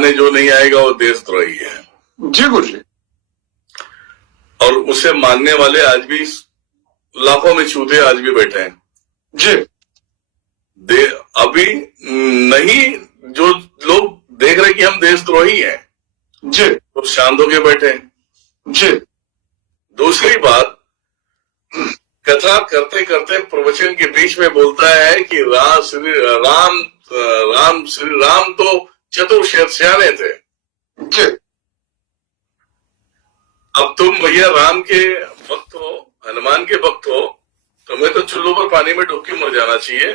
माने जो नहीं आएगा वो देशद्रोही है। जी गुरु जी। और उसे मानने वाले आज भी लाखों में चूते आज भी बैठे हैं जी। अभी नहीं, जो लोग देख रहे कि हम देशद्रोही हैं जी, तो शांत होके बैठे हैं जी। दूसरी बात, कथा करते करते प्रवचन के बीच में बोलता है कि श्री राम तो चतुर सियाने थे। जी। अब तुम भैया राम के भक्त हो, हनुमान के भक्त हो, तुम्हें तो चुल्लू पर पानी में डूब के मर जाना चाहिए।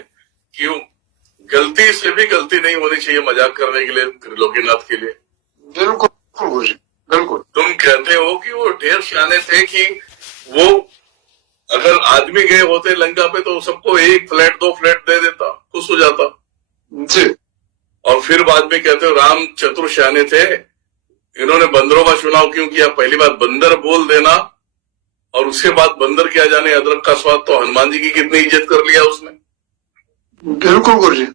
क्यों? गलती से भी गलती नहीं होनी चाहिए मजाक करने के लिए, त्रिलोकीनाथ के लिए। बिल्कुल गुरु जी, बिल्कुल। तुम कहते हो कि वो ढेर सियाने थे कि वो अगर आदमी गए होते लंका पे तो सबको एक फ्लैट 2 फ्लैट दे देता, खुश हो जाता। जी। और फिर बाद में कहते हो राम चतुर सियाने थे, इन्होंने बंदरों का चुनाव क्यों किया? पहली बात बंदर बोल देना, और उसके बाद बंदर क्या जाने अदरक का स्वाद, तो हनुमान जी की कितनी इज्जत कर लिया उसने। बिल्कुल गुरु जी।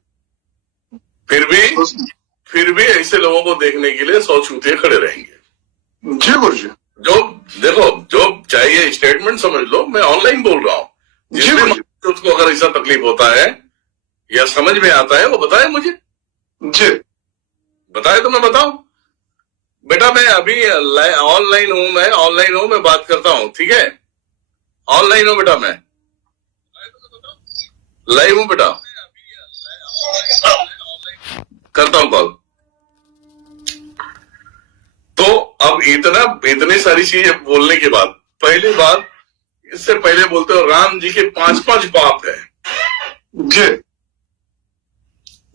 फिर भी ऐसे लोगों को देखने के लिए 100 चूतिए खड़े रहेंगे। जी गुरु जी। जो देखो, जो चाहिए स्टेटमेंट समझ लो, मैं ऑनलाइन बोल रहा हूँ। जिसको उसको अगर ऐसा तकलीफ होता है या समझ में आता है वो बताए मुझे। जी। बताए तो मैं बताऊं। बेटा मैं अभी ऑनलाइन हूं, मैं बात करता हूं, ठीक है? ऑनलाइन हूं बेटा, मैं लाइव हूं बेटा, करता हूं कॉल। तो अब इतनी सारी चीजें बोलने के बाद, पहली बात, इससे पहले बोलते हो राम जी के 5 बाप है। जी।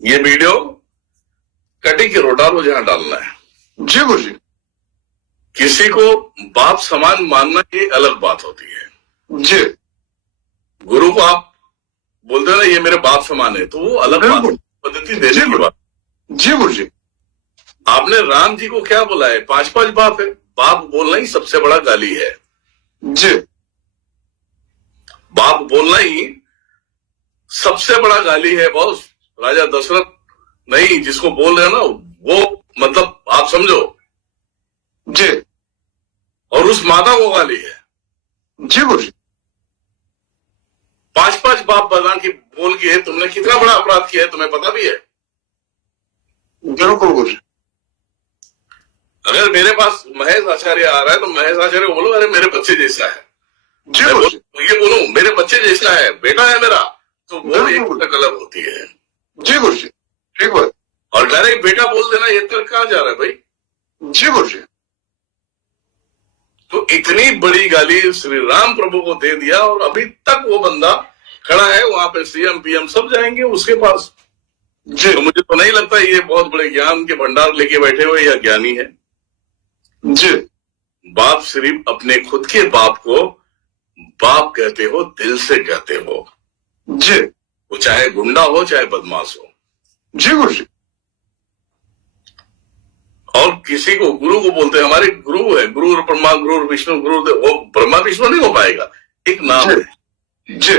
ये वीडियो कटिंग के डालो जहां डालना है। जी गुरु जी। किसी को बाप समान मानना ये अलग बात होती है। जी। गुरु को आप बोलते हो ना ये मेरे बाप समान है, तो वो अलग बात, पद्धति देने की बात। जी गुरु जी। आपने राम जी को क्या बोला है? 5 बाप है। बाप बोलना ही सबसे बड़ा गाली है। जी। बाप बोलना ही सबसे बड़ा गाली है बॉस। राजा दशरथ नहीं, जिसको बोल रहे हो ना वो, मतलब आप समझो। जी। और उस माता को गाली है। जी गुरु जी। 5 बाप बना के बोल के तुमने कितना बड़ा अपराध किया है, तुम्हें पता भी है? बिल्कुल गुरु जी। अगर मेरे पास महेश आचार्य आ रहा है तो महेश आचार्य को बोलो अरे मेरे बच्चे जैसा है। जी गुरु जी। ये बोलूं मेरे बच्चे जैसा है, बेटा है मेरा, तो वो एक गलत होती है। जी गुरु जी, ठीक बात। और डायरेक्ट बेटा बोल देना ये तक कहां जा रहा है भाई? जी गुरु जी। तो इतनी बड़ी गाली श्री राम प्रभु को दे दिया, और अभी तक वो बंदा खड़ा है वहां पे। सीएम पीएम सब जाएंगे उसके पास। जी। तो मुझे तो नहीं लगता ये बहुत बड़े ज्ञान के भंडार लेके बैठे हुए या ज्ञानी है। जी। बाप सिर्फ अपने खुद के बाप को बाप कहते हो, दिल से कहते हो। जी। वो चाहे गुंडा हो चाहे बदमाश हो। जी गुरु जी। और किसी को गुरु को बोलते हैं, हमारे गुरु है, गुरु ब्रह्मा, गुरु विष्णु, गुरुदेव। वो ब्रह्मा विष्णु नहीं हो पाएगा, एक नाम है। जी।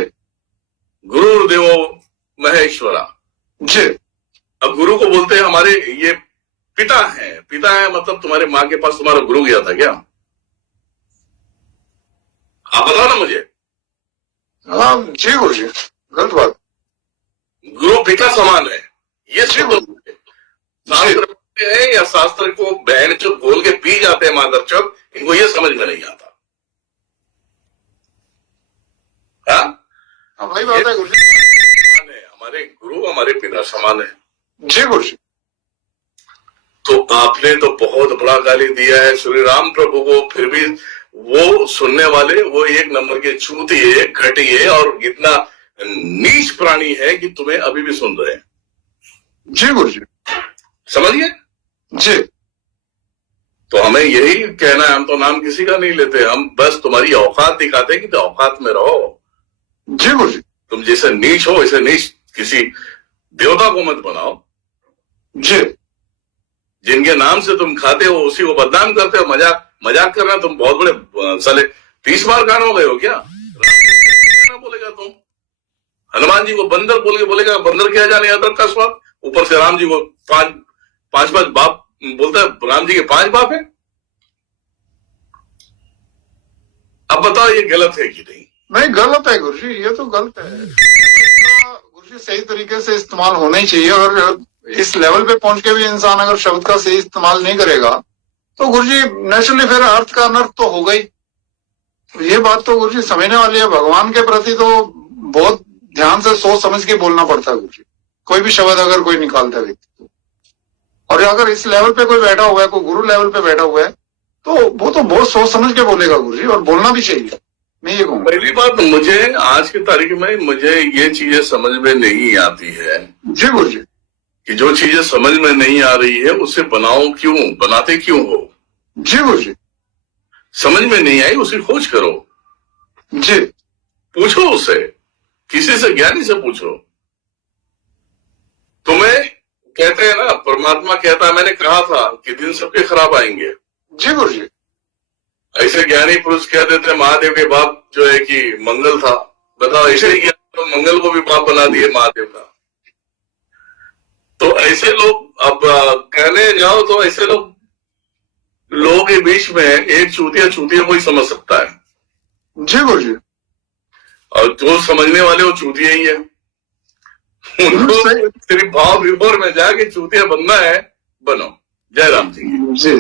गुरुदेवो महेश्वरा। जी। अब गुरु को बोलते हैं हमारे ये पिता है। पिता है मतलब तुम्हारे माँ के पास तुम्हारा गुरु गया था क्या? आप बताओ ना मुझे। हाँ जी गुरु जी, गलत बात। गुरु पिता समान है, ये शास्त्र है, या शास्त्र को बहन चुप बोल के पी जाते हैं मादर चुप, इनको ये समझ में नहीं आता। हाँ भाई बात है गुरु जी। हमारे गुरु हमारे पिता समान है। जी गुरु जी। तो आपने तो बहुत बड़ा गाली दिया है श्री राम प्रभु को, फिर भी वो सुनने वाले वो एक नंबर के चूतिए, घटिए और इतना नीच प्राणी है कि तुम्हें अभी भी सुन रहे हैं। जी गुरु जी। समझिए जी। तो हमें यही कहना है, हम तो नाम किसी का नहीं लेते, हम बस तुम्हारी औकात दिखाते हैं कि तो औकात में रहो। जी गुरु जी। तुम जैसे नीच हो वैसे नीच किसी देवता को मत बनाओ। जी। जिनके नाम से तुम खाते हो उसी को बदनाम करते हो। मजाक कर रहे हो तुम, बहुत बड़े साले 30 बार गाना हो गए हो क्या? राम बोलेगा तुम, हनुमान जी को बंदर बोल के बोलेगा, बंदर क्या जाने अदरक का स्वाद, ऊपर से राम जी को पांच बाप बोलता है राम जी के 5 बाप है। अब बताओ ये गलत है कि नहीं? नहीं, गलत है गुरुजी, ये तो गलत है। गुरुजी सही तरीके से इस्तेमाल होना ही चाहिए। अगर इस लेवल पे पहुंच के भी इंसान अगर शब्द का सही इस्तेमाल नहीं करेगा तो गुरुजी नेचुरली फिर अर्थ का अनर्थ तो होगा ही। ये बात तो गुरुजी समझने वाली है। भगवान के प्रति तो बहुत ध्यान से सोच समझ के बोलना पड़ता है गुरुजी, कोई भी शब्द अगर कोई निकालता है व्यक्ति तो। और अगर इस लेवल पे कोई बैठा हुआ है, कोई गुरु लेवल पे बैठा हुआ है, तो वो तो बहुत सोच समझ के बोलेगा गुरुजी, और बोलना भी चाहिए। मैं ये कहूँगा। पहली बात, मुझे आज की तारीख में मुझे ये चीजें समझ में नहीं आती है जी गुरुजी। कि जो चीजें समझ में नहीं आ रही है उसे बनाओ क्यों, बनाते क्यों हो? जी गुरुजी। समझ में नहीं आई उसे खोज करो, जी। पूछो उसे, किसी से, ज्ञानी से पूछो। तुम्हें कहते हैं ना, परमात्मा कहता है, मैंने कहा था कि दिन सबके खराब आएंगे। जी गुरुजी। ऐसे ज्ञानी पुरुष कह देते हैं महादेव के बाप जो है कि मंगल था। बताओ, ऐसे ही तो मंगल को भी बाप बना दिए महादेव का। तो ऐसे लोग अब कहने जाओ तो ऐसे लोगों के बीच में एक चूतिया को ही समझ सकता है। जी गुरुजी। और जो समझने वाले वो चूतिया ही है। उनको सिर्फ भाव विभोर में जाके चूतिया बनना है, बनो। जय राम जी। जी।